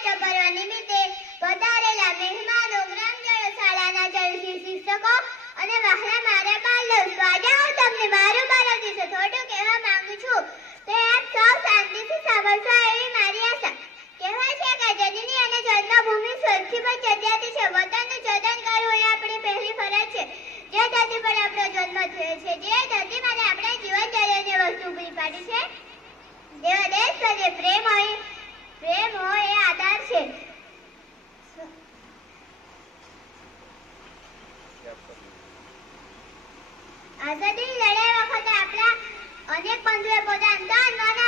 રાષ્ટ્ર પર્વ નિમિત્તે પધારેલા મહેમાનો, ગ્રામજનો, શાળાના શિક્ષકો અને વહાલા મારા બાળકો, આજે હું તમને મારું ભારત વિશે થોડું કહેવા માંગુ છું. તો આપ સૌ શાંતિથી સાંભળશો એવી મારી આશા. કહેવાય છે કે જનની અને જન્મભૂમિ સૌથી પણ જગ્યાથી છે. વતનનું જતન કરવું એ આપણી પહેલી ફરજ છે. જે ધરતી પર આપણો જન્મ થયો છે, જે ધરતી માટે આપણે જીવન જરૂરિયાતની વસ્તુ પૂરી પાડી છે, જેવો દેશ પ્રત્યે પ્રેમ હોય એ આધાર છે. આઝાદી લડાઈ વખતે આપણા અનેક બંધુએ પોતાના તન, મન